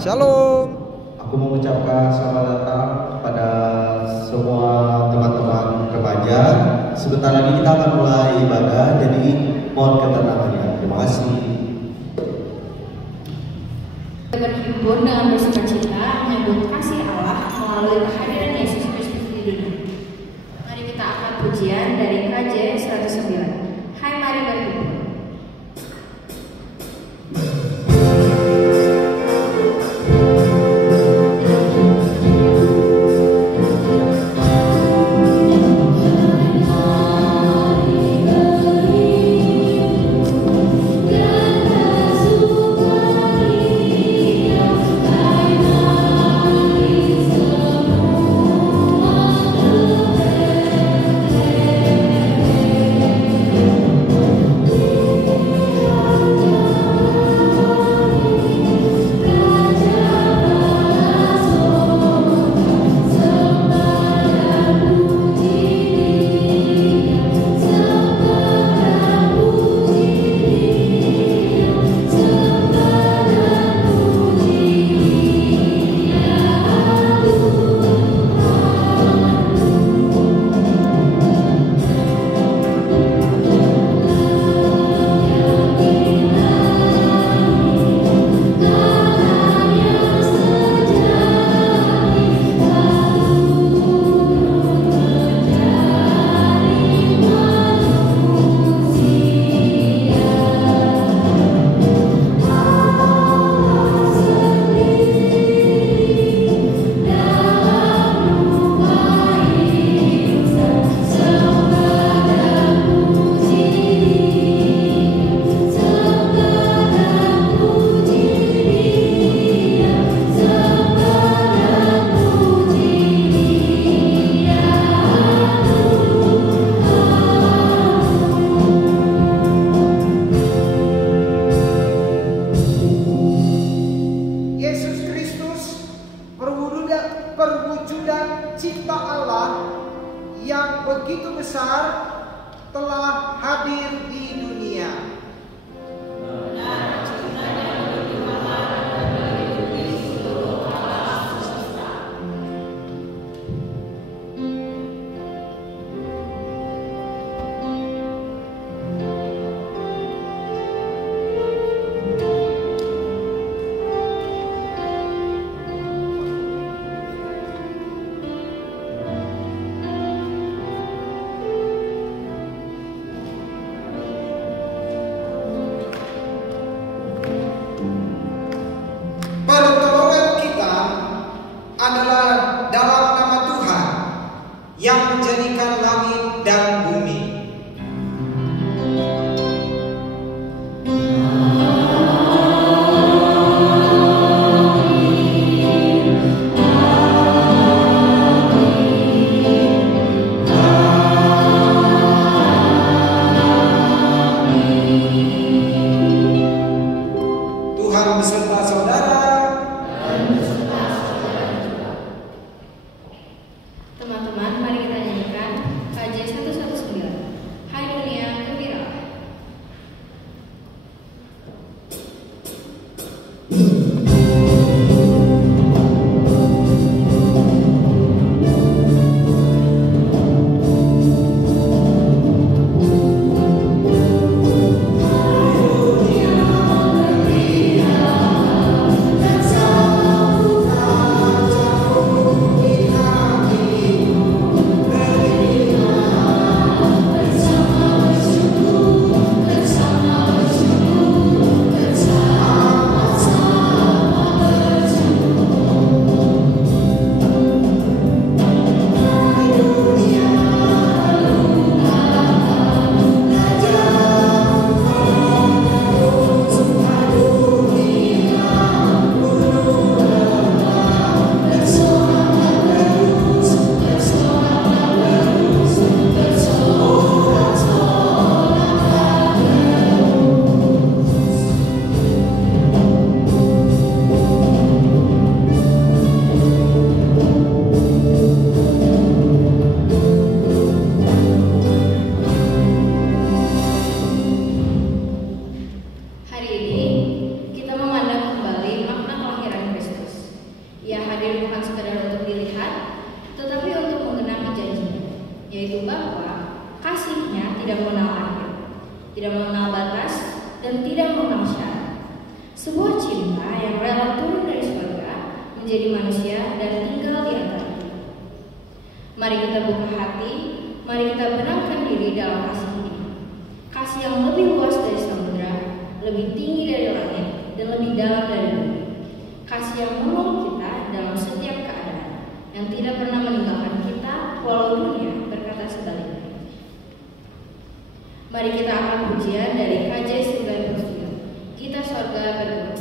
Shalom. Aku mengucapkan selamat datang kepada semua teman-teman remaja. Sebentar lagi kita akan mulai ibadah, jadi mohon ketenangannya. Terima kasih. Berhimpun dengan bersukacita menyambut kasih Allah melalui kehadiran Yesus Kristus di dunia. Mari kita angkat pujian dari KJ 109. Hai mari berhimpun. Perwujudan cipta Allah yang begitu besar telah hadir di dunia. Pertolongan kita adalah dalam nama Tuhan yang menjadikan langit dan bumi. Tuhan beserta saudara. Teman-teman, mari kita nyanyikan KJ 119. Hai dunia gembira. Dunia gembira. kita yang rela turun dari surga menjadi manusia dan tinggal di antara kita. Mari kita buka hati, mari kita benamkan diri dalam kasih ini. Kasih yang lebih luas dari samudera, lebih tinggi dari langit, dan lebih dalam dari bumi. Kasih yang memeluk kita dalam setiap keadaan, yang tidak pernah meninggalkan kita walau dunia berkata sebaliknya. Mari kita angkat pujian dari KJ 93. Kita sorga bergema.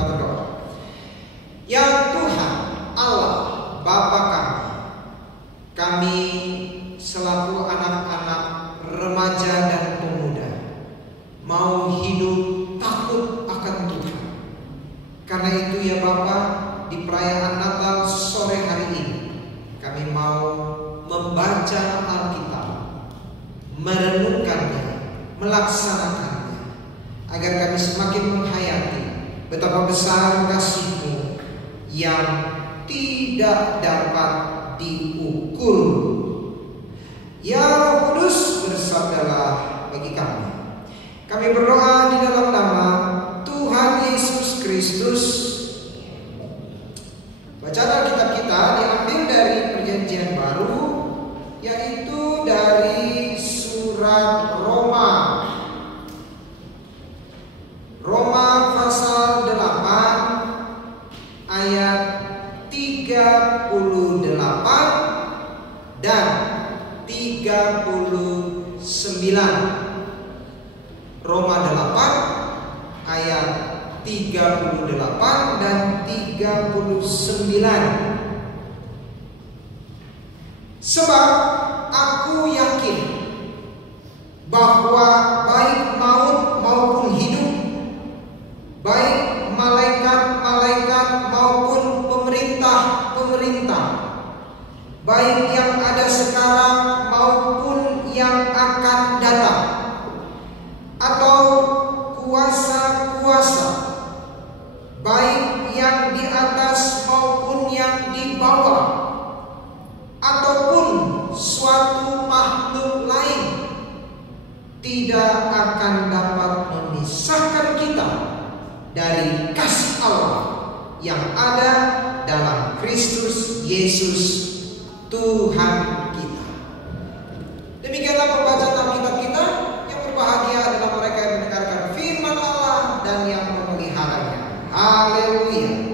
Kita berdoa. Ya Tuhan Allah Bapa kami selaku anak-anak remaja dan pemuda mau hidup takut akan Tuhan. Karena itu ya Bapa, di perayaan Natal sore hari ini kami mau membaca Alkitab, merenungkannya, melaksanakannya, agar kami semakin menghayati betapa besar kasih-Mu yang tidak dapat diukur. Ya Roh Kudus, bersabdalah bagi kami. Kami berdoa di dalam nama Tuhan Yesus Kristus. Bacaan Alkitab kita diambil dari Perjanjian Baru, yaitu dari surat Roma. Roma pasal 8 ayat 38 dan 39. Roma 8 ayat 38 dan 39. Sebab aku yakin bahwa baik maut maupun hidup, baik malaikat-malaikat maupun pemerintah-pemerintah, baik yang ada sekarang maupun yang akan datang, atau kuasa-kuasa, baik yang di atas maupun yang di bawah, ataupun suatu makhluk lain, tidak akan dapat memisahkan kita dari kasih Allah yang ada dalam Kristus Yesus Tuhan kita. Demikianlah pembacaan Alkitab kita. Yang berbahagia adalah mereka yang mendengarkan firman Allah dan yang memeliharanya. Haleluya.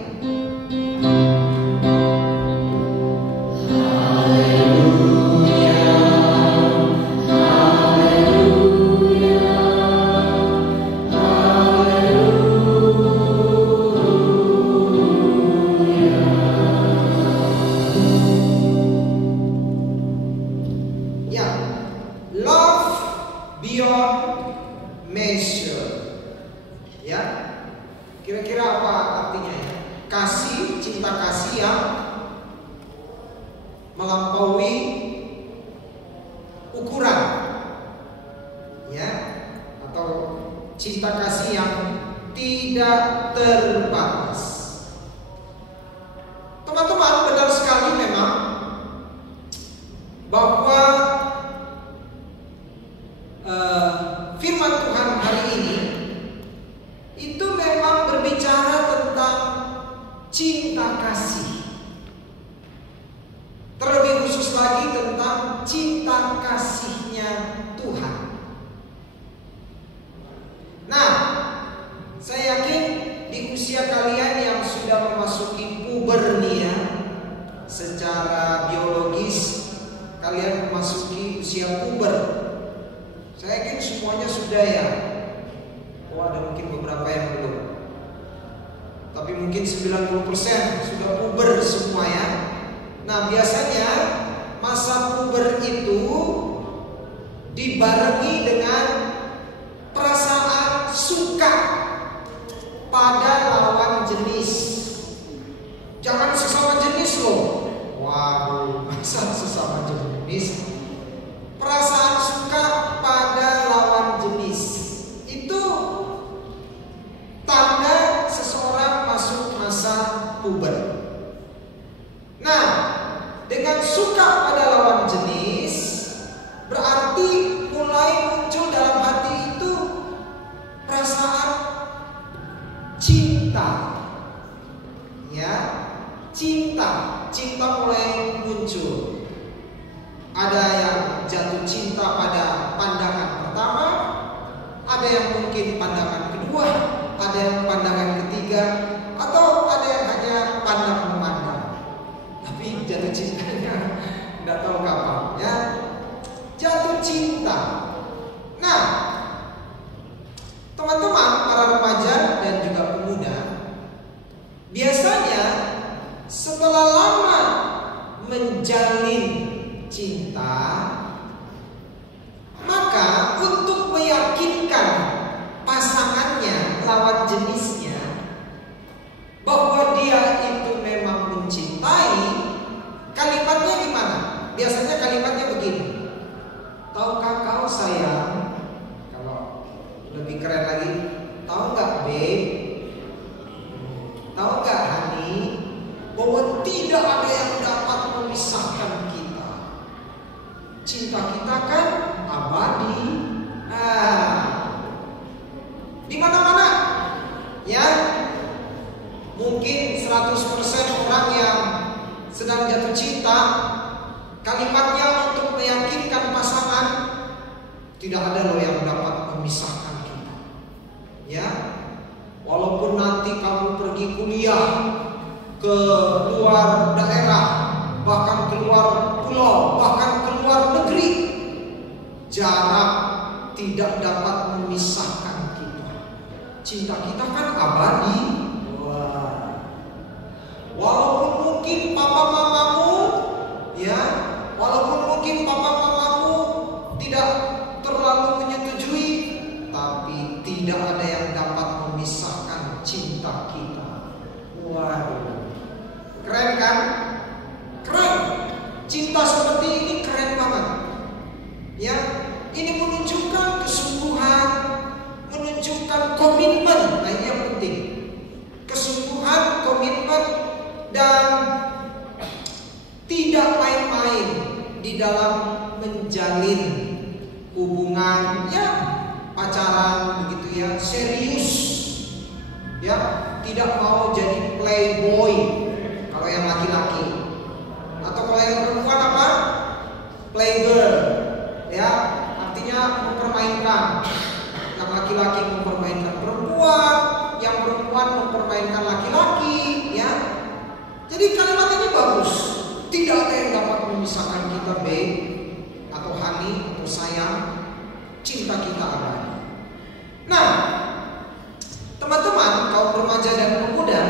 mungkin 100% orang yang sedang jatuh cinta, kalimatnya untuk meyakinkan pasangan, tidak ada loh yang dapat memisahkan kita. Ya, walaupun nanti kamu pergi kuliah ke luar daerah, bahkan keluar pulau, bahkan keluar negeri, jarak tidak dapat memisahkan kita. Cinta kita kan abadi. Walaupun mungkin papa mamamu, ya, walaupun mungkin papa mamamu tidak terlalu menyetujui, tapi tidak ada yang dapat memisahkan cinta kita. Waduh, keren kan? Keren. Cinta seperti ini keren banget. Ya, ini menunjukkan kesungguhan, menunjukkan komitmen. Nah, ini yang penting. Kesungguhan, komitmen, dan tidak main-main di dalam menjalin hubungan, ya, pacaran begitu ya, serius. Ya, tidak mau jadi playboy kalau yang laki-laki. Atau kalau yang perempuan apa? Playgirl. Ya, artinya mempermainkan. Yang laki-laki mempermainkan perempuan, yang perempuan mempermainkan laki-laki, ya. Jadi kalimat ini bagus. Tidak ada yang dapat memisahkan kita, babe, atau honey, atau sayang. Cinta kita abadi. Nah, teman-teman, kaum remaja dan pemuda,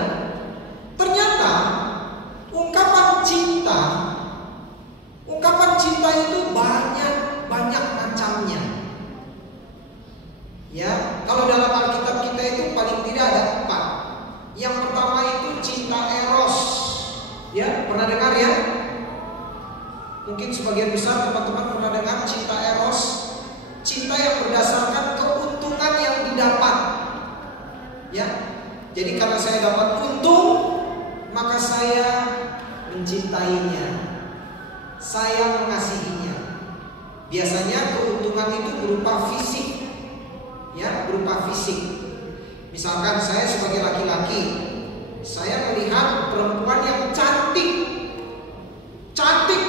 ternyata ungkapan cinta itu banyak macamnya. Ya, kalau dalam Alkitab kita itu paling tidak ada 4. Yang pertama itu cinta eros. Ya, pernah dengar ya? Mungkin sebagian besar teman-teman pernah dengar cinta eros. Cinta yang berdasarkan keuntungan yang didapat. Ya, jadi karena saya dapat untung, maka saya mencintainya, saya mengasihinya. Biasanya keuntungan itu berupa fisik. Ya, berupa fisik. Misalkan saya sebagai laki-laki, saya melihat perempuan yang cantik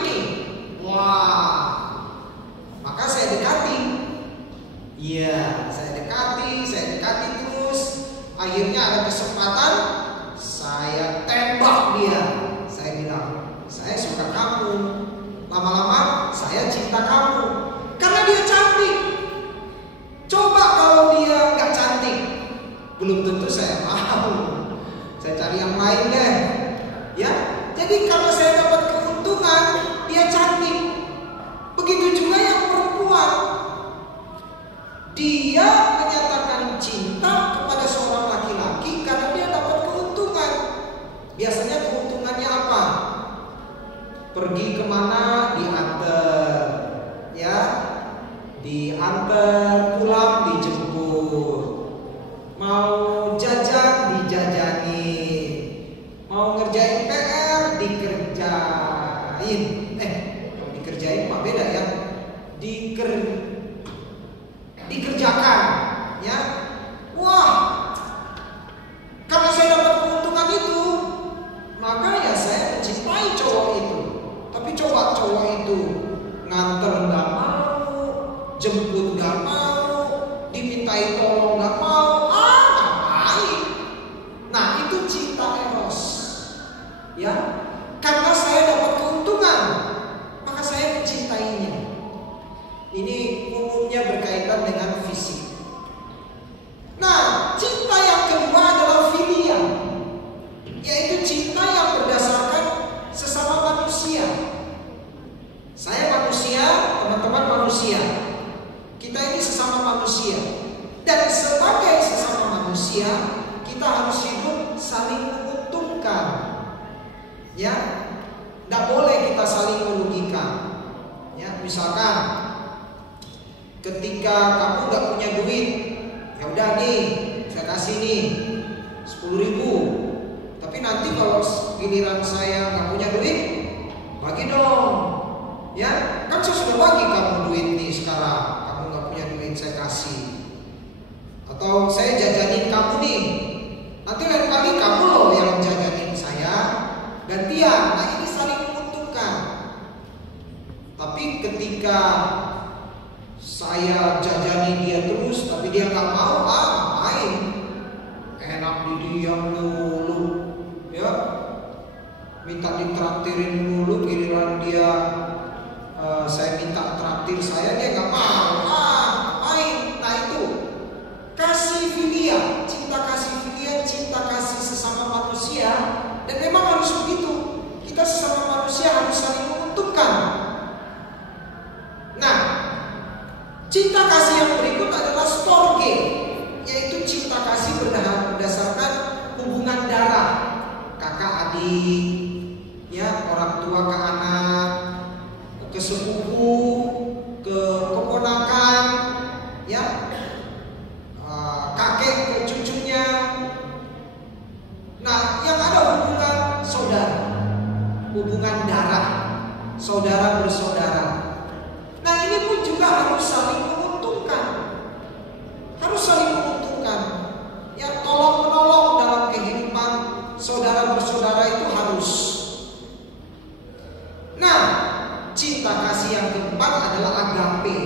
nih, wah, maka saya dekati. Iya, saya dekati terus. Akhirnya ada kesempatan, saya tembak dia. Saya bilang, saya suka kamu. Lama-lama saya cinta kamu karena dia cantik. Coba kalau dia nggak cantik, belum tentu saya mau. Saya cari yang lain deh. Ya, jadi kalau saya dapat keuntungan, dia cantik. Begitu juga yang perempuan. Dia menyatakan cinta kepada seorang laki-laki karena dia dapat keuntungan. Biasanya keuntungannya apa? Pergi kemana diantar, ya, diantar, pulang dijemput, mau jajan dijajani, mau ngerjain PR dikerjain. Kalau dikerjain mah beda ya, dikerjakan, ya. Wah, karena saya dapat keuntungan itu, maka ya saya mencintai cowok itu. Tapi coba cowok itu nganter nggak mau, jemput nggak mau, dimintai tolong nggak mau, ngapain? Nah, itu cinta eros, ya. Karena saya dapat keuntungan, maka saya mencintainya. Ini umumnya berkaitan dengan fisik. Nah, cinta yang kedua adalah filia, yaitu cinta yang berdasarkan sesama manusia. Saya manusia, teman-teman manusia. Kita ini sesama manusia. Dan sebagai sesama manusia, kita harus hidup saling menguntungkan. Ya, tidak boleh kita saling merugikan. Ya, misalkan ketika kamu nggak punya duit, ya udah nih, saya kasih nih 10.000. Tapi nanti kalau giliran saya nggak punya duit, bagi dong. Ya, kan saya sudah bagi kamu duit nih sekarang. Kamu nggak punya duit, saya kasih. Atau saya jajanin kamu nih. Nanti lain kali kamu loh yang gantian. Nah, ini saling menguntungkan. Tapi ketika saya jajani dia terus, tapi dia nggak mau, ngapain? Enak di dia mulu, ya. Minta ditraktirin mulu, giliran dia saya minta traktir saya, dia nggak mau. Ngapain? Nah itu kasih filia, cinta kasih filia, cinta kasih sesama manusia, dan memang harus begitu. Kita sesama manusia harus saling menguntungkan. Nah, cinta kasih yang berikut adalah storge, yaitu cinta kasih berdasarkan hubungan darah, kakak adik, ya, orang tua ke anak, ke sepupu, ke keponakan, ya, kakek ke cucunya. Nah, yang ada hubungan saudara, hubungan darah, saudara bersaudara. Nah, ini pun juga harus saling menguntungkan. Harus saling menguntungkan. Ya, tolong menolong dalam kehidupan saudara bersaudara itu harus. Nah, cinta kasih yang keempat adalah agape,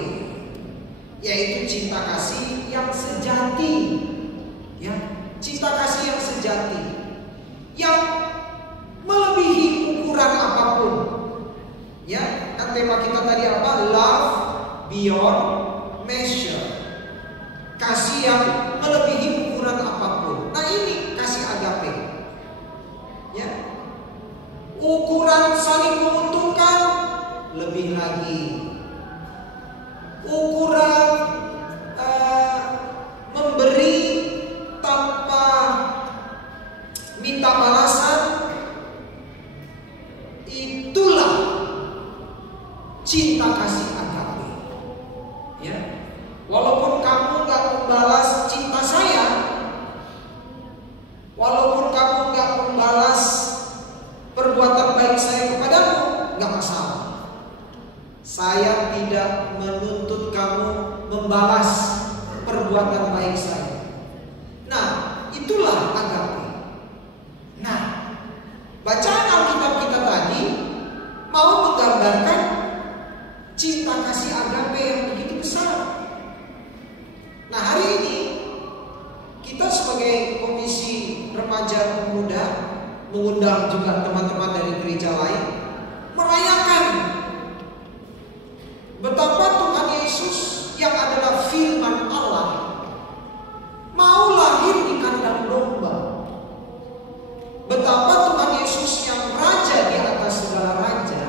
yaitu cinta kasih yang sejati. Ya, cinta kasih yang sejati, yang melebihi ukuran apapun. Ya, kan tema kita tadi apa? Love beyond measure. Kasih yang melebihi ukuran apapun. Nah, ini kasih agape. Ya. Ukuran saling menguntungkan lebih lagi. Ukuran memberi tanpa minta balasan, itulah cinta kasih agape. Ya, walaupun kamu nggak membalas cinta saya, walaupun kamu nggak membalas perbuatan baik saya kepadamu, nggak masalah. Saya tidak menuntut kamu membalas perbuatan baik saya. Nah, itulah agape. Nah, bacaan Alkitab kita tadi mau menggambarkan cinta kasih agape yang begitu besar. Nah, hari ini kita sebagai Komisi Remaja Pemuda mengundang juga teman-teman dari gereja lain merayakan betapa Tuhan Yesus yang adalah firman Allah mau lahir di kandang domba. Betapa Tuhan Yesus yang raja di atas segala raja,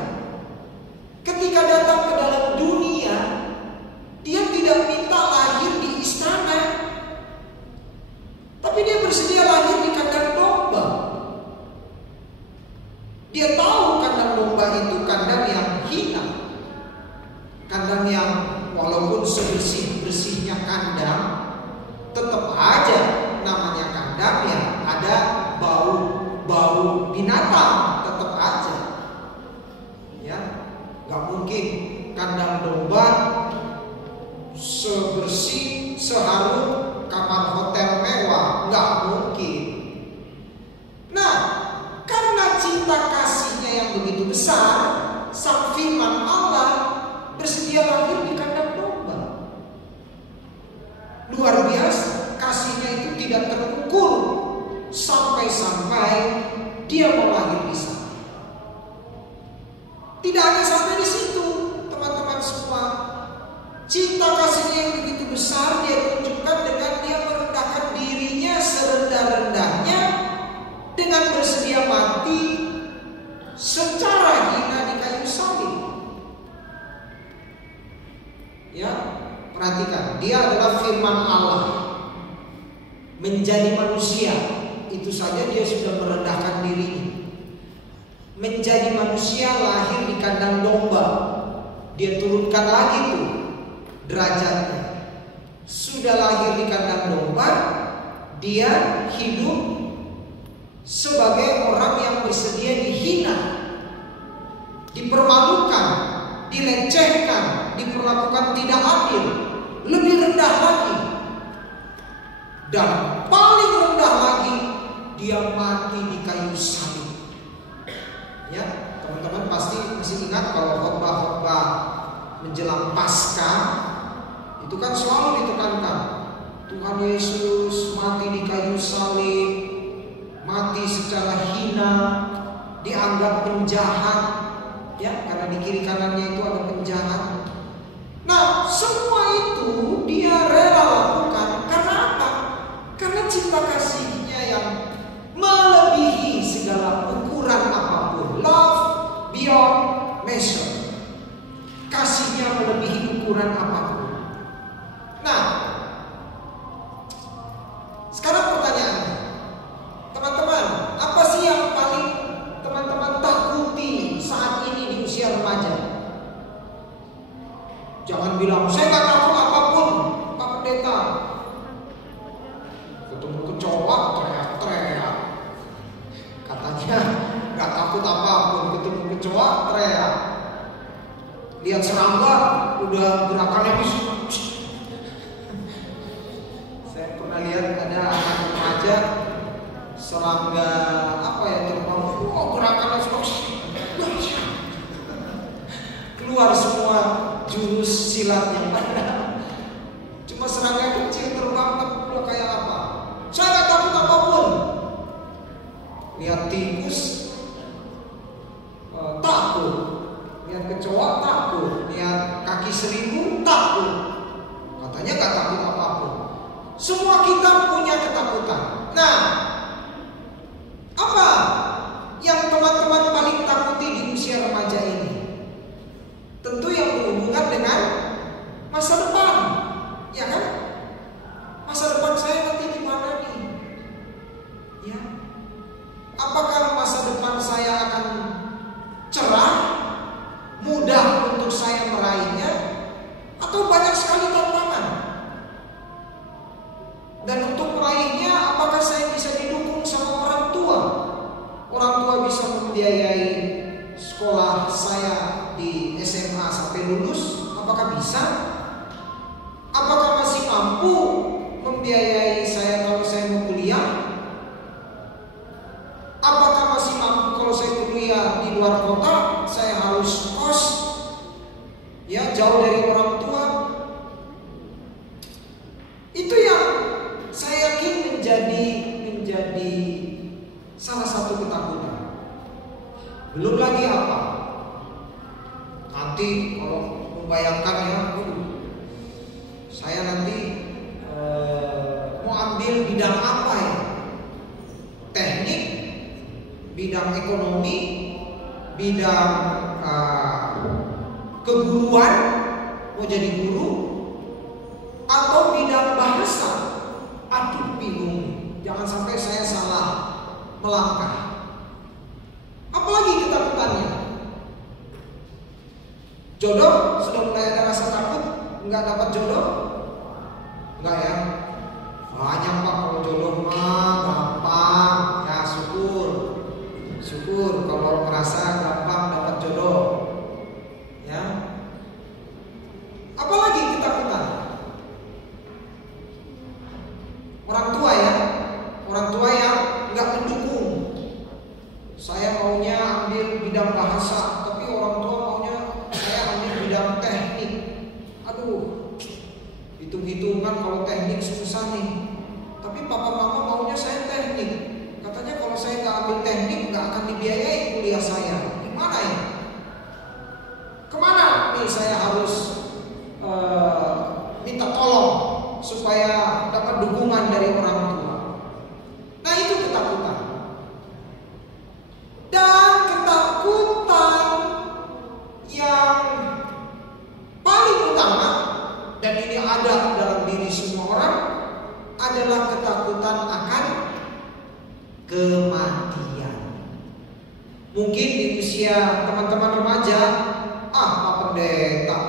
ketika datang ke dalam dunia, dia tidak minta lahir di istana, tapi dia bersedia lahir di kandang domba. Dia tahu kandang domba itu kandang yang hina, kandang yang walaupun sebersih-bersihnya kandang, tetap aja namanya kandang yang ada bau binatang, tetap aja. Ya, nggak mungkin kandang domba sebersih seharum kamar hotel mewah, nggak mungkin. Nah, karena cinta kasihnya yang begitu besar, sang firman Allah bersedia lahir di kandang domba. Luar biasa, kasihnya itu tidak terukur sampai-sampai dia mau lahir di sana. Tidak hanya sampai di situ, teman-teman semua. Cinta kasihnya yang begitu besar dia tunjukkan dengan dia merendahkan dirinya serendah-rendahnya dengan bersedia mati secara hina di kayu salib. Ya, perhatikan, dia adalah firman Allah menjadi manusia. Itu saja dia sudah merendahkan dirinya. Menjadi manusia, lahir di kandang domba. Dia turunkan lagi tuh derajatnya. Sudah lahir di kandang domba, dia hidup sebagai orang yang bersedia dihina, dipermalukan, dilecehkan, diperlakukan tidak adil, lebih rendah lagi, dan paling rendah lagi dia mati di kayu salib. masih ingat kalau khotbah-khotbah menjelang Paskah itu kan selalu ditekankan Tuhan Yesus mati di kayu salib, mati secara hina, dianggap penjahat, ya, karena di kiri kanannya itu ada penjahat. Nah, semua itu dia rela lakukan karena apa? Karena cinta kasihnya yang melebihi segala ukuran apapun. Love beyond measure. Kasihnya melebihi ukuran apapun. Nah, sekarang pertanyaannya, teman-teman, apa sih yang paling teman-teman takuti saat ini di usia remaja? Jangan bilang, saya gak takut apapun, Pak Pendeta. Ketemu kecoa, teriak-teriak. Katanya gak takut apapun, ketemu kecoa, teriak. Lihat serangga, udah gerakannya bisa. Saya pernah lihat ada anak remaja, serangga apa ya terbang, gerakannya keluar semua jurus silatnya. Cuma serangga kecil terbang tapi kayak apa? Saya gak takut apapun. Lihat tikus takut, lihat kecoa takut, lihat kaki seribu takut. Katanya gak takut apapun. Semua kita punya ketakutan. Nah, apa yang teman-teman paling takuti di usia remaja ini? Tentu yang berhubungan dengan masa depan, ya kan? Masa depan saya nanti gimana nih? Ya, apakah masa depan saya akan cerah, mudah untuk saya meraihnya, atau banyak sekali tantangan? Dan untuk meraihnya, apakah saya bisa didukung sama orang tua? Orang tua bisa membiayai sekolah saya di SMA sampai lulus? Apakah bisa? Apakah masih mampu membiayai saya kalau saya mau kuliah? Apakah masih mampu kalau saya kuliah di luar kota? Saya harus kos, ya, jauh dari orang tua. Itu yang saya yakin menjadi salah satu ketakutan. Belum lagi apa? Nanti kalau membayangkan ya, saya nanti mau ambil bidang apa ya? Teknik, bidang ekonomi, bidang keguruan, mau jadi guru, atau bidang bahasa. Aduh, bingung. Jangan sampai saya salah melangkah. Apalagi ketakutannya? Jodoh, sudah mulai ada rasa takut nggak dapat jodoh? Enggak ya? Banyak Pak, kalau jodoh mah gampang. Ya syukur kalau merasa gampang dapat jodoh. Ya. Apalagi ketakutan? Orang tua ya, orang tua yang nggak mendukung. Saya maunya ambil bidang bahasa, tapi orang tua maunya saya ambil bidang teknik. Aduh, hitung-hitungan kalau teknik susah nih. Tapi papa mama maunya saya teknik. Katanya kalau saya nggak ambil teknik nggak akan dibiayai kuliah saya. Gimana ya? Kemana nih saya harus minta tolong supaya dapat dukungan dari orang tua? Nah, itu ketakutan. Dan ketakutan yang paling utama, dan ini ada dalam diri semua orang, adalah ketakutan akan kematian. Mungkin di usia teman-teman remaja, Pak Pendeta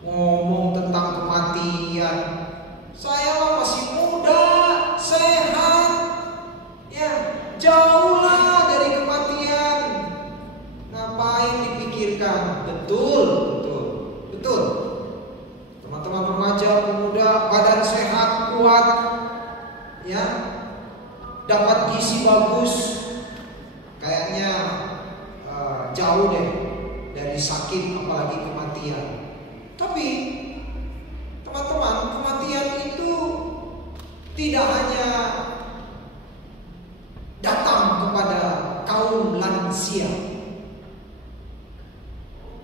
ngomong tentang kematian, saya masih muda, sehat, ya, jauhlah dari kematian. Ngapain dipikirkan? Betul. Teman-teman remaja, pemuda, badan sehat, kuat, ya, dapat gizi bagus, kayaknya jauh deh sakit, apalagi kematian. Tapi teman-teman, kematian itu tidak hanya datang kepada kaum lansia.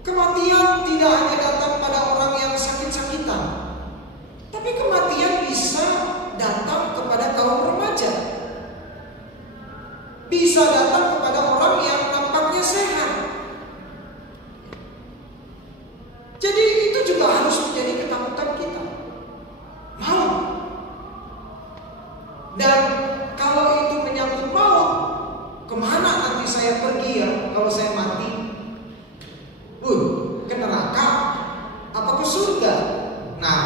Kematian tidak hanya datang pada orang yang sakit-sakitan, tapi kematian bisa datang kepada kaum remaja, bisa datang kepada orang yang nampaknya sehat. Jadi itu juga harus menjadi ketakutan kita. Maut. Dan kalau itu menyangkut maut, kemana nanti saya pergi ya kalau saya mati? Ke neraka apa ke surga? Nah,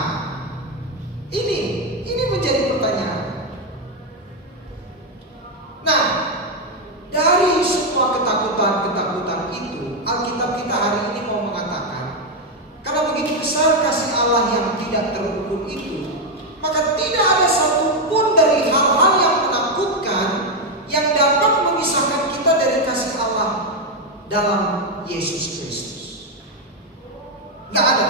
ini menjadi pertanyaan. Nah, dari semua ketakutan itu, Alkitab kita hari ini mau mengatakan, karena begitu besar kasih Allah yang tidak terukur itu, maka tidak ada satupun dari hal-hal yang menakutkan yang dapat memisahkan kita dari kasih Allah dalam Yesus Kristus. Gak ada.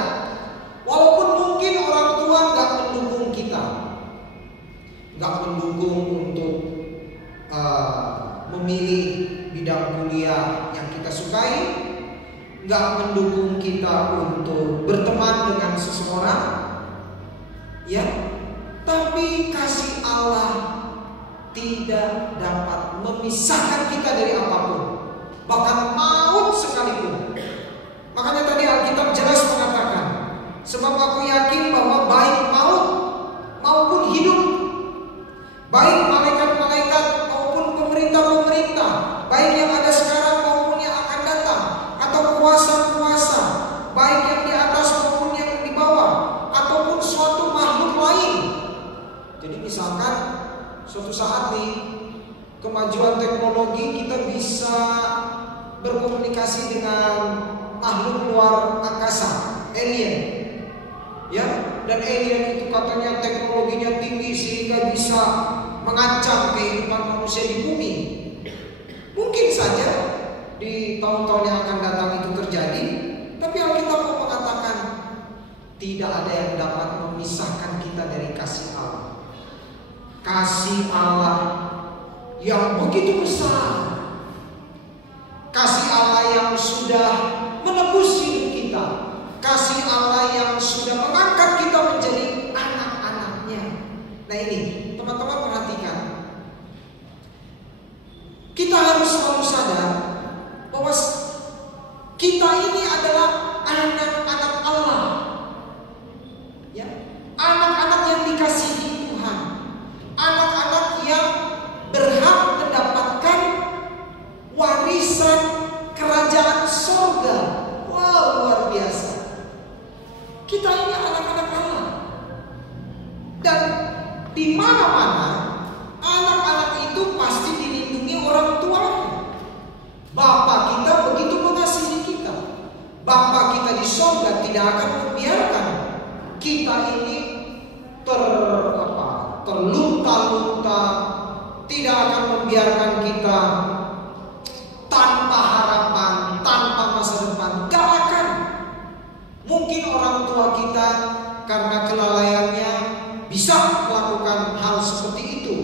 Walaupun mungkin orang tua gak mendukung kita, gak mendukung untuk memilih bidang kuliah yang kita sukai, gak mendukung kita untuk berteman dengan seseorang, ya. Tapi kasih Allah tidak dapat memisahkan kita dari apapun, bahkan maut sekalipun. Makanya tadi Alkitab jelas mengatakan, sebab aku yakin bahwa baik maut maupun hidup, baik malaikat-malaikat maupun pemerintah-pemerintah, baik yang ada sekarang maupun yang akan datang, atau kuasa-kuasa, baik yang di atas maupun yang di bawah, ataupun suatu makhluk lain. Jadi misalkan suatu saat nih, kemajuan teknologi, kita bisa berkomunikasi dengan makhluk luar angkasa, alien, ya. Dan alien itu katanya teknologinya tinggi sehingga bisa mengancam kehidupan manusia di bumi. Mungkin saja di tahun-tahun yang akan datang itu terjadi, tapi Alkitab mengatakan tidak ada yang dapat memisahkan kita dari kasih Allah. Kasih Allah yang begitu besar, kasih Allah yang sudah menebus hidup kita, kasih Allah yang sudah mengangkat kita menjadi anak-anaknya. Nah ini teman-teman perhatikan, kita harus selalu sadar bahwa kita ini adalah anak-anak Allah, ya, anak-anak yang dikasihi Tuhan, anak-anak yang berhak mendapatkan warisan kerajaan surga. Wow, luar biasa. Kita ini anak-anak Allah. Dan di mana-mana anak-anak itu pasti dilindungi orang tuanya. Bapak kita begitu mengasihi kita. Bapak kita di surga tidak akan membiarkan kita ini terlunta-lunta, tidak akan membiarkan kita tanpa harapan, tanpa masa depan. Gak akan. Mungkin orang tua kita karena kelalaiannya bisa melakukan hal seperti itu.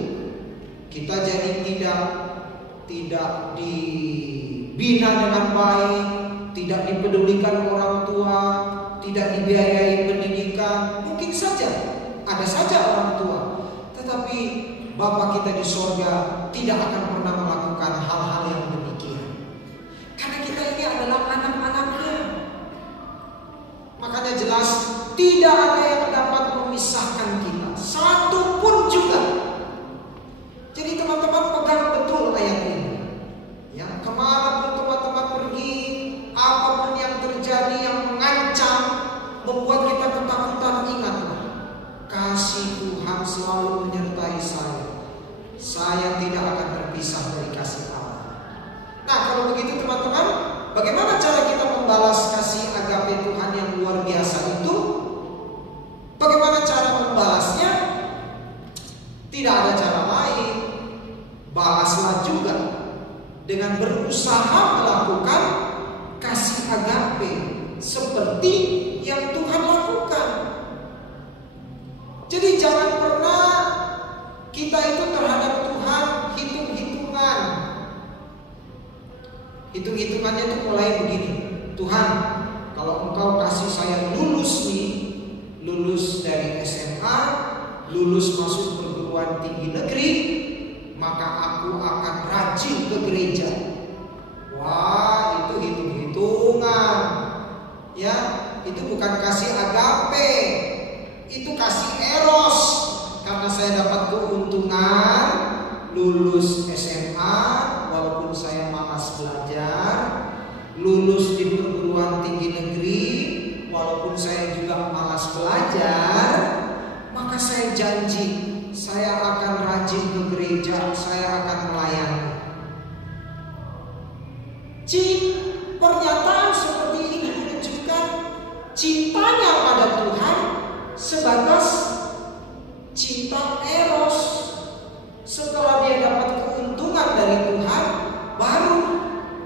Kita jadi tidak dibina dengan baik, tidak dipedulikan orang tua, tidak dibiayai pendidikan. Mungkin saja, ada saja orang tua. Tetapi Bapa kita di surga tidak akan pernah melakukan hal-hal yang demikian. Karena kita ini adalah anak-anaknya. Makanya jelas tidak ada yang dapat memisahkan kita, satu pun juga. Jadi teman-teman pegang betul ayat ini. Ya, kemanapun teman-teman pergi, apapun yang terjadi yang mengancam, membuat kita ketakutan, ingatlah, kasih Tuhan selalu menyertai saya. Saya tidak akan terpisah dari kasih Allah. Nah, kalau begitu teman-teman, bagaimana cara kita membalas kasih agape Tuhan yang luar biasa itu? Bagaimana cara membalasnya? Tidak ada cara lain. Balaslah juga dengan berusaha melakukan kasih agape seperti yang Tuhan lakukan. Jadi jangan pernah kita itu terhadap Tuhan hitung-hitungan. Hitung-hitungannya itu mulai begini. Tuhan, kalau Engkau kasih saya lulus nih, lulus dari SMA, lulus masuk perguruan tinggi negeri, maka aku akan rajin ke gereja. Wah, itu hitung-hitungan. Ya, itu bukan kasih agape, itu kasih eros. Karena saya dapat keuntungan lulus SMA walaupun saya malas belajar, lulus di perguruan tinggi negeri walaupun saya juga malas belajar, maka saya janji saya akan rajin ke gereja, saya akan melayani. Pernyataan seperti ini menunjukkan cintanya pada Tuhan sebatas cinta eros. Setelah dia dapat keuntungan dari Tuhan, baru.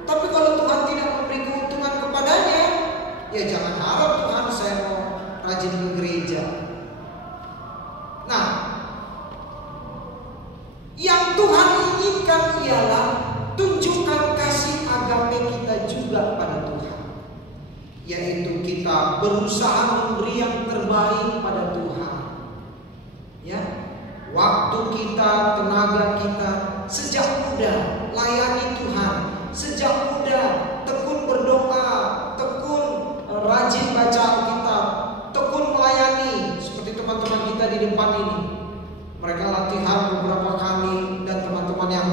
Tapi kalau Tuhan tidak memberi keuntungan kepadanya, ya jangan harap Tuhan saya mau rajin ke gereja. Nah, yang Tuhan inginkan ialah tunjukkan kasih agape kita juga pada Tuhan, yaitu kita berusaha memberi yang terbaik pada Tuhan. Ya, waktu kita, tenaga kita, sejak muda layani Tuhan, sejak muda tekun berdoa, tekun rajin baca Alkitab, tekun melayani. Seperti teman-teman kita di depan ini, mereka latihan beberapa kali, dan teman-teman yang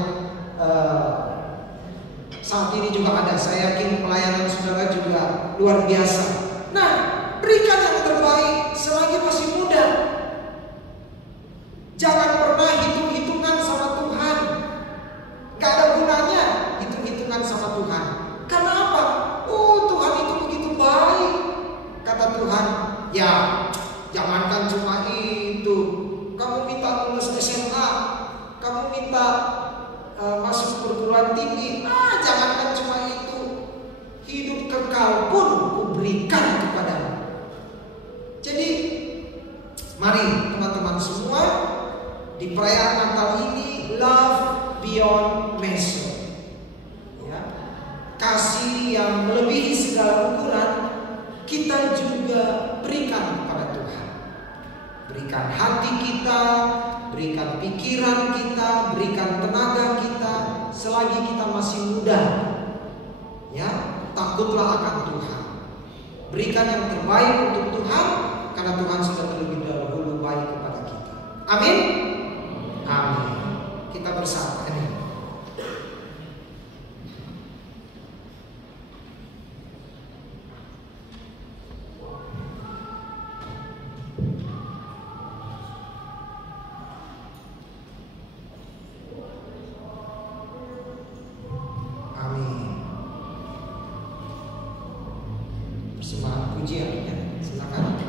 saat ini juga ada. Saya yakin pelayanan saudara juga luar biasa. Nah, berikan yang terbaik selagi masih muda. Jangan pernah hitung-hitungan sama Tuhan. Gak ada gunanya hitung-hitungan sama Tuhan. Karena apa? Tuhan itu begitu baik. Kata Tuhan, ya jangankan cuma itu. Kamu minta lulus SMA, kamu minta masuk perguruan tinggi, jangankan cuma itu, hidup kekal pun kuberikan kepadamu. Jadi mari teman-teman semua, di perayaan Natal ini love beyond measure, ya, kasih yang melebihi segala ukuran kita juga berikan kepada Tuhan. Berikan hati kita, berikan pikiran kita, berikan tenaga kita selagi kita masih muda. Ya, takutlah akan Tuhan. Berikan yang terbaik untuk Tuhan, karena Tuhan sudah terlebih dahulu baik kepada kita. Amin. Amin. Kita bersama. Persembahan pujian, ya, silakan.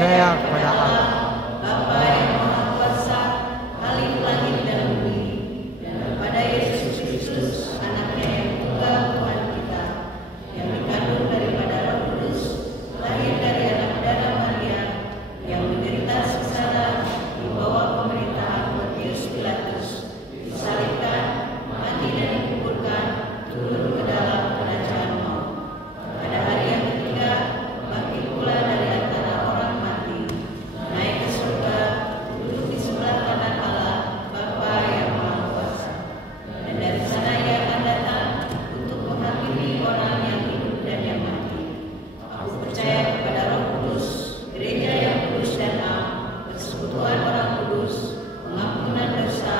percaya kepada Allah, Bapa yang Maha Kuasa, Khalik langit dan bumi, dan kepada Yesus Kristus, anaknya yang tunggal Tuhan kita, yang dikandung daripada Roh Kudus, lahir dari anak darah Maria, yang menderita sengsara di bawah pemerintahan Pontius Pilatus, disalibkan, mati dan dikuburkan, turun ke dalam kerajaan maut. Pada hari yang ketiga, bangkit pula dari antara orang mati, naik ke surga, duduk di sebelah kanan Allah, Bapa yang Maha Kuasa. Dan dari sana ia akan datang untuk menghakimi orang yang hidup dan yang mati. Aku percaya kepada Roh Kudus, gereja yang kudus dan am, persekutuan orang kudus, pengampunan dosa,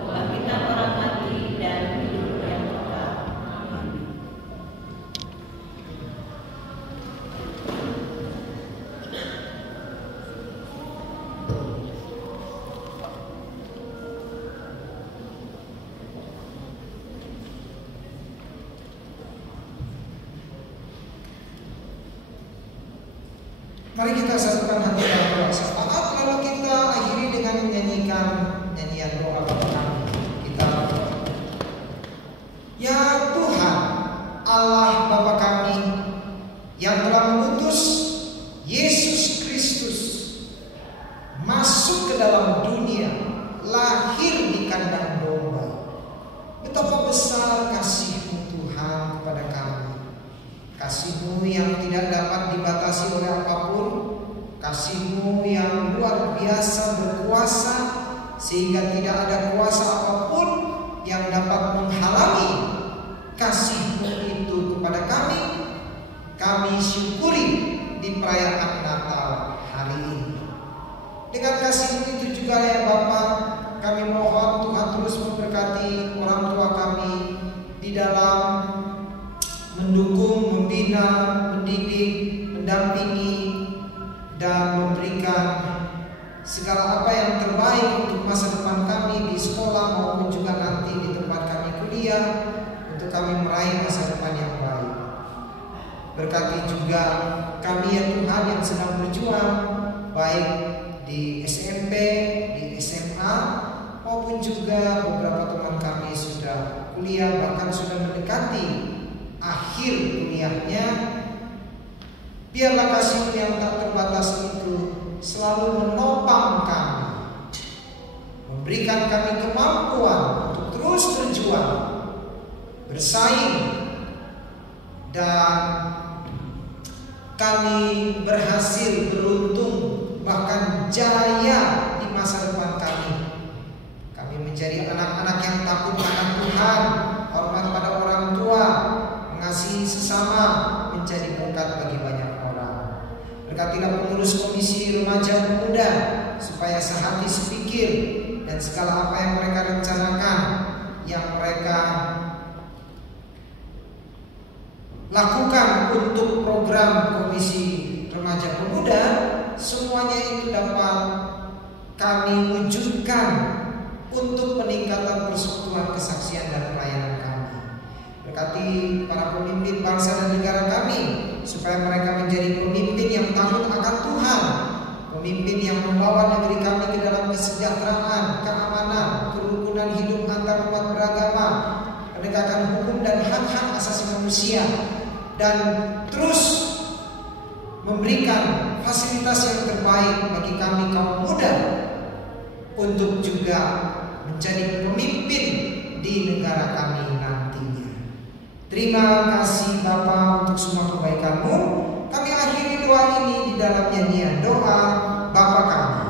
kebangkitan orang mati, dan hidup yang kekal. Amin. Mari kita satukan hati dalam doa syafaat, lalu kita akhiri dengan menyanyikan nyanyian doa Bapa kami. Kita Ya Tuhan, Allah Bapa kami, yang telah mengutus Yesus Kristus masuk ke dalam dunia, lahir di kandang domba. Betapa besar kasih-Mu Tuhan kepada kami. Kasih-Mu yang tidak dapat dibatasi oleh apapun, kasih-Mu yang luar biasa berkuasa, sehingga tidak ada kuasa apapun yang dapat menghalangi kasih-Mu itu kepada kami. Kami syukuri di perayaan Natal hari ini. Dengan kasih-Mu itu juga ya Bapa, kami mohon Tuhan terus memberkati orang tua kami di dalam mendukung, membina, mendidik, mendampingi, dan memberikan segala apa yang terbaik untuk masa depan kami di sekolah maupun juga nanti di tempat kami kuliah, untuk kami meraih masa depan yang baik. Berkati juga kami ya Tuhan yang sedang berjuang, baik di SMP, di SMA, maupun juga beberapa teman kami sudah kuliah, bahkan sudah mendekati akhir kuliahnya. Biarlah kasih-Mu yang tak terbatas itu selalu menopang kami, memberikan kami kemampuan untuk terus berjuang, bersaing, dan kami berhasil beruntung, bahkan jaya di masa depan kami. Kami menjadi anak-anak yang takut akan Tuhan, hormat pada orang tua, mengasihi sesama, menjadi berkat bagi banyak orang. Berkatilah pengurus komisi remaja pemuda, supaya sehati sepikir dan segala apa yang mereka rencanakan, yang mereka lakukan untuk program komisi remaja pemuda, semuanya itu dapat kami wujudkan untuk peningkatan persekutuan, kesaksian, dan pelayanan kami. Berkati para pemimpin bangsa dan negara kami, supaya mereka menjadi pemimpin yang takut akan Tuhan, pemimpin yang membawa negeri kami ke dalam kesejahteraan, keamanan, kerukunan hidup antar umat beragama, penegakan hukum dan hak-hak asasi manusia, dan terus memberikan fasilitas yang terbaik bagi kami kaum muda untuk juga menjadi pemimpin di negara kami nantinya. Terima kasih Bapa untuk semua kebaikan-Mu. Kami akhiri doa ini di dalam nyanyian doa Bapa kami. Bapa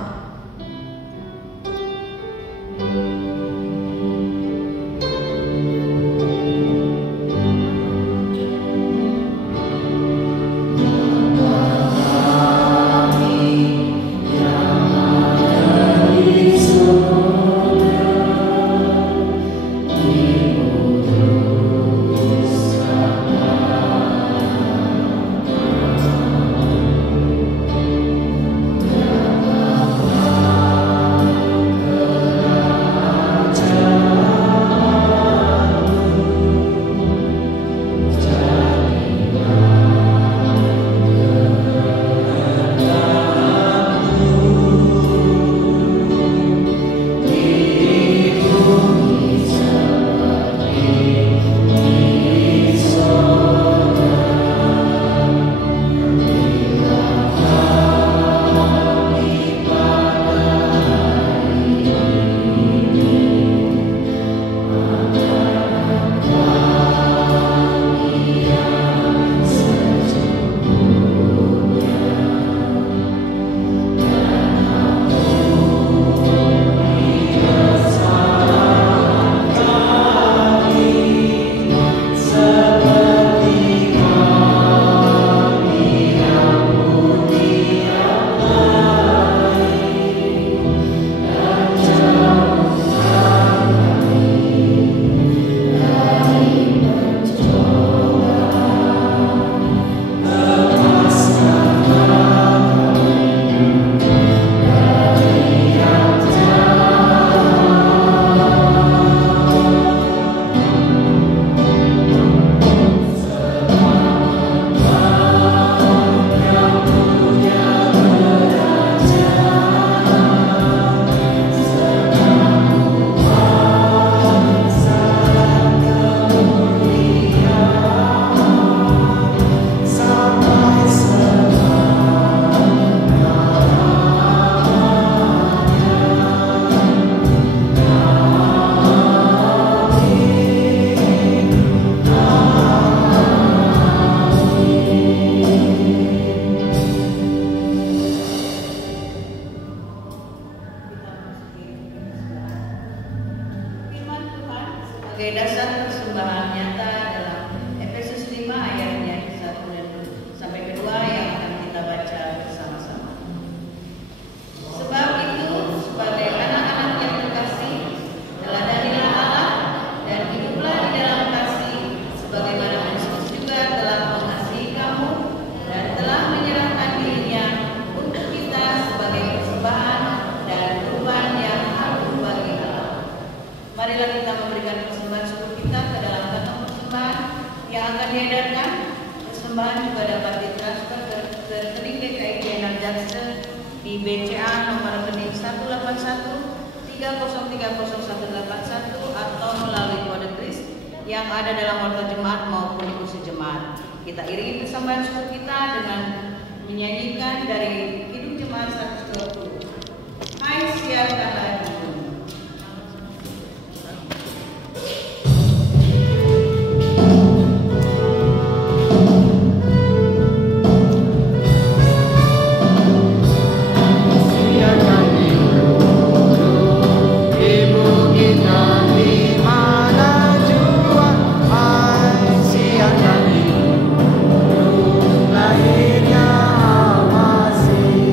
sebagai dasar persembahan nyata dalam Efesus 5 ayatnya 1 dan 2 yang akan kita baca bersama-sama. Sebab itu, sebagai anak-anak yang terkasih, teladanilah Allah dan hiduplah di dalam kasih, sebagaimana Kristus juga telah mengasihi kamu dan telah menyerahkan dirinya untuk kita sebagai persembahan dan kurban yang agung bagi Allah. Marilah kita memberikan persembahan syukur kita ke dalam kantong persembahan yang akan diedarkan. Persembahan juga dapat ditransfer ke rekening DKI Jenderal Jaksa di BCA nomor rekening 181 atau melalui kode kris yang ada dalam warta jemaat maupun kursi jemaat. Kita iringi persembahan syukur kita dengan menyanyikan dari Kidung Jemaat 120. Hai siapkanlah diri. Lahirnya masih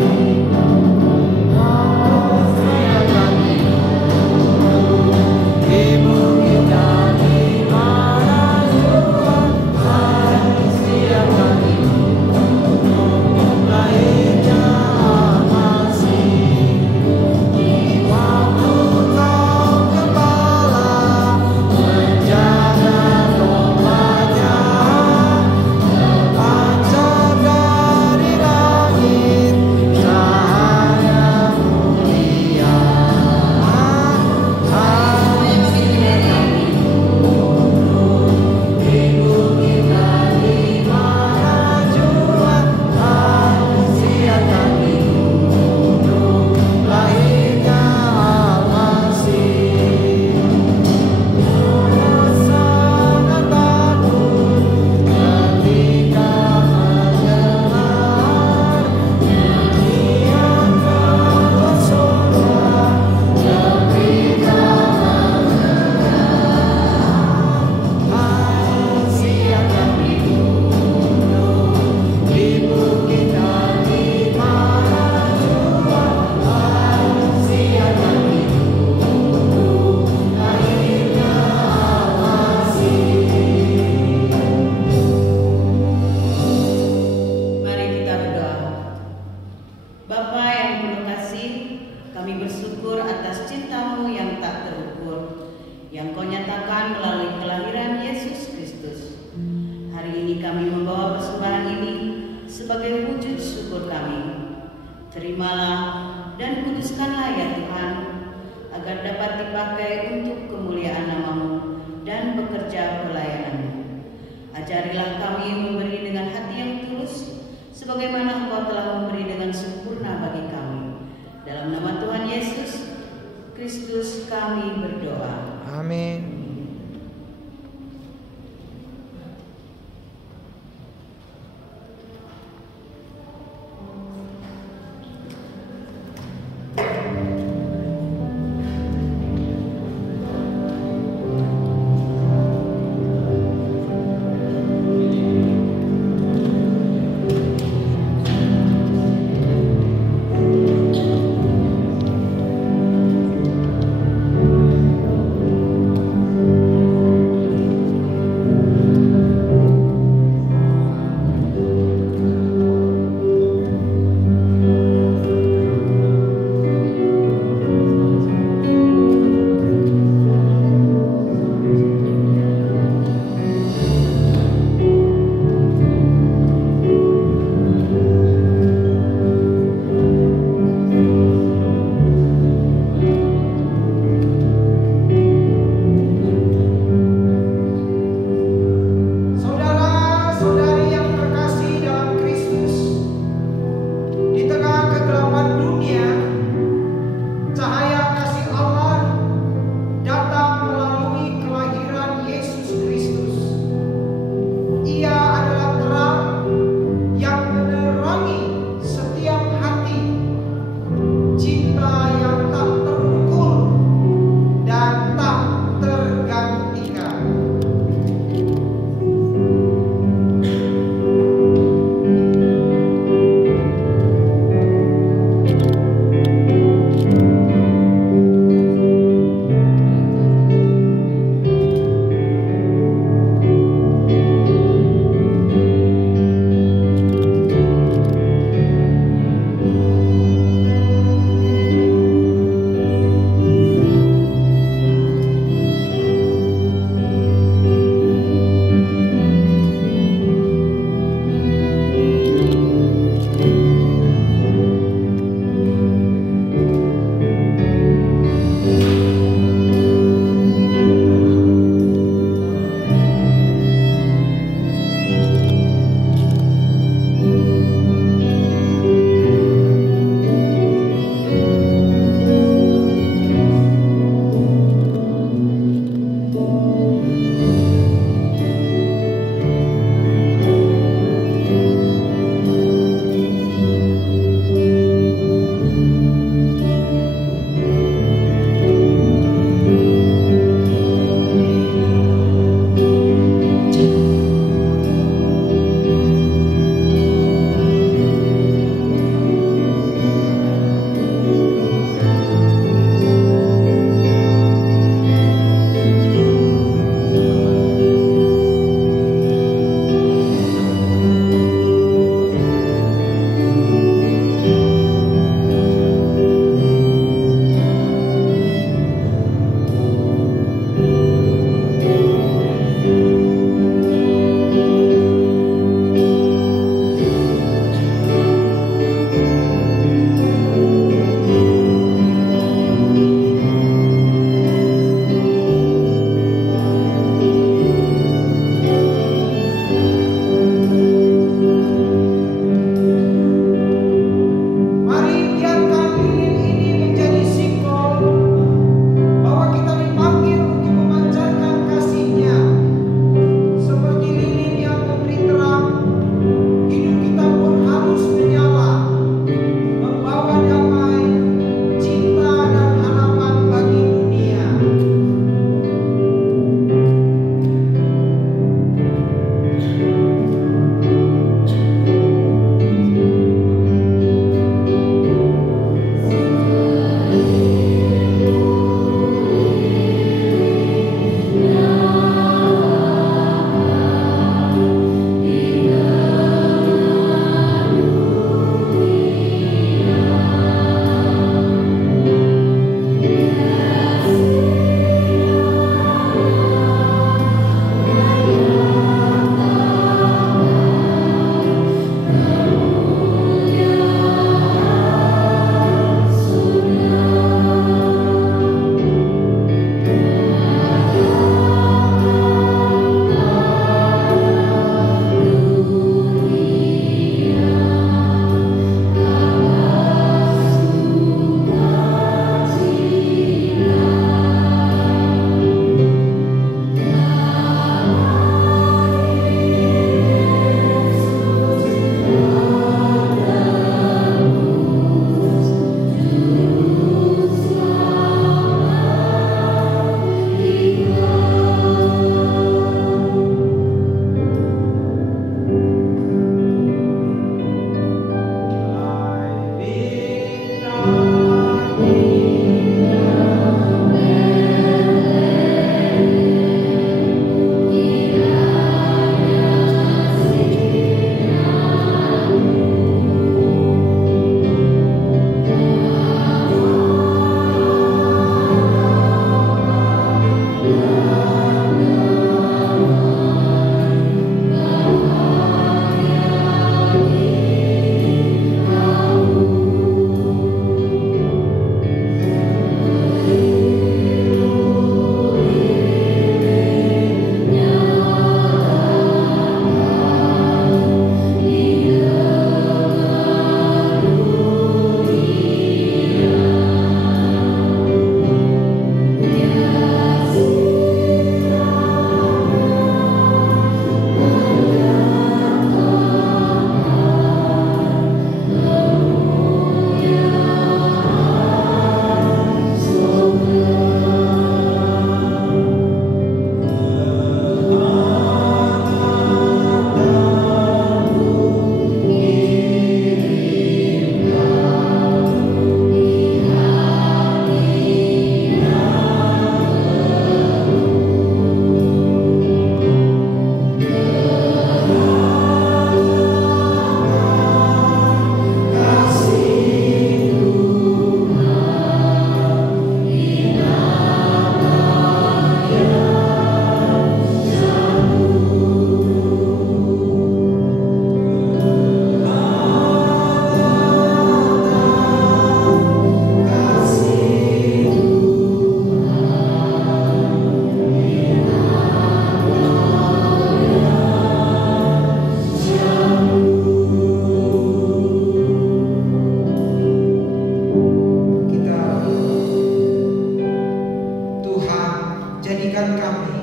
jadikan kami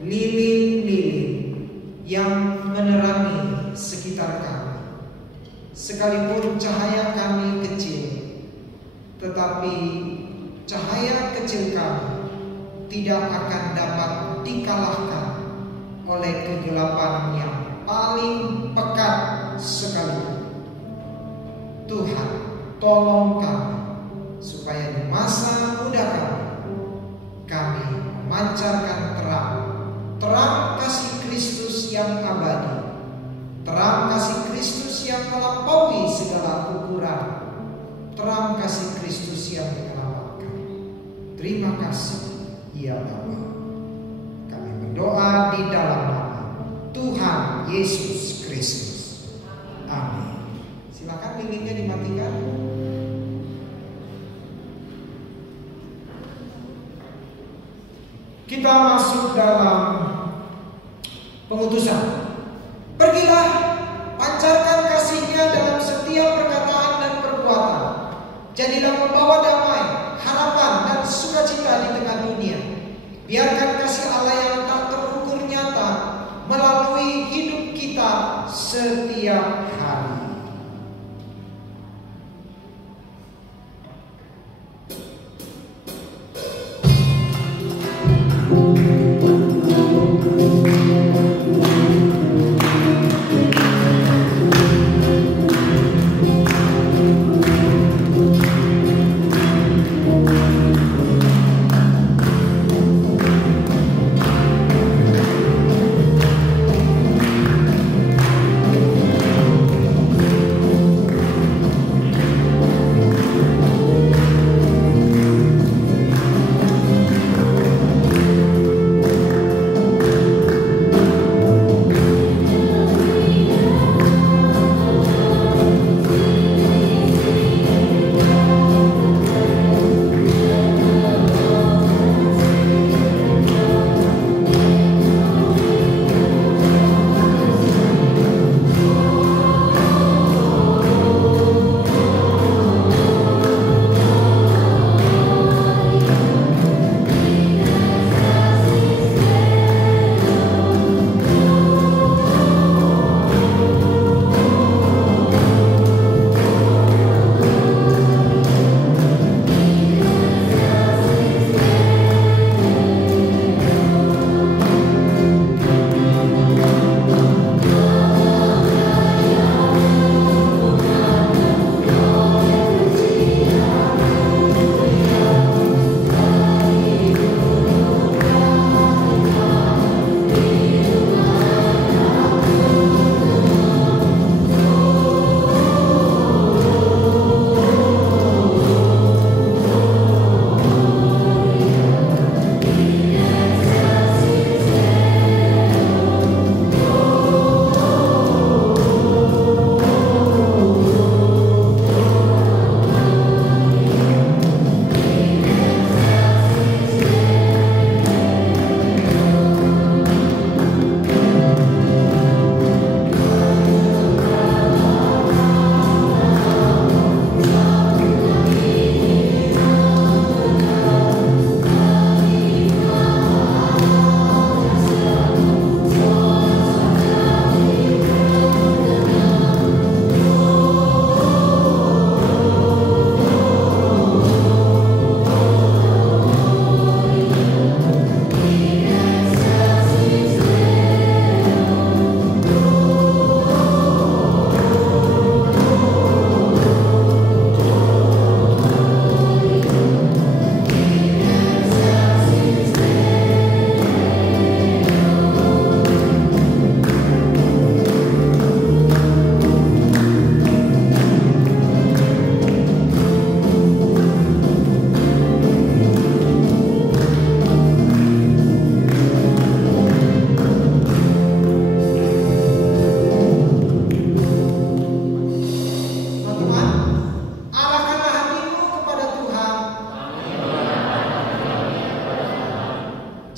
lilin-lilin yang menerangi sekitar kami. Sekalipun cahaya kami kecil, tetapi cahaya kecil kami tidak akan dapat dikalahkan oleh kegelapan yang paling pekat sekalipun. Tuhan, tolong kami supaya di masa muda kami memancarkan terang kasih Kristus yang abadi, terang kasih Kristus yang melampaui segala ukuran, terang kasih Kristus yang menyelamatkan. Terima kasih ya Bapa. Kami berdoa di dalam nama Tuhan Yesus Kristus. Amin. Silakan lilinnya dimatikan. Kita masuk dalam pengutusan. Pergilah, pancarkan kasih-Nya dalam setiap perkataan dan perbuatan. Jadilah membawa damai, harapan dan sukacita di tengah dunia. Biarkan kasih Allah yang tak terukur nyata melalui hidup kita setiap hari.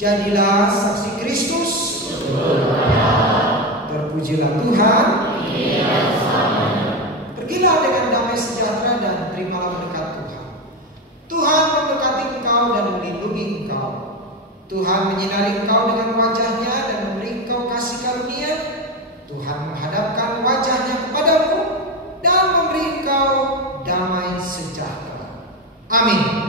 Jadilah saksi Kristus. Terpujilah Tuhan. Pergilah dengan damai sejahtera dan terimalah berkat Tuhan. Tuhan memberkati engkau dan melindungi engkau. Tuhan menyinari engkau dengan wajahnya dan memberi engkau kasih karunia. Tuhan menghadapkan wajahnya kepadamu dan memberi engkau damai sejahtera. Amin.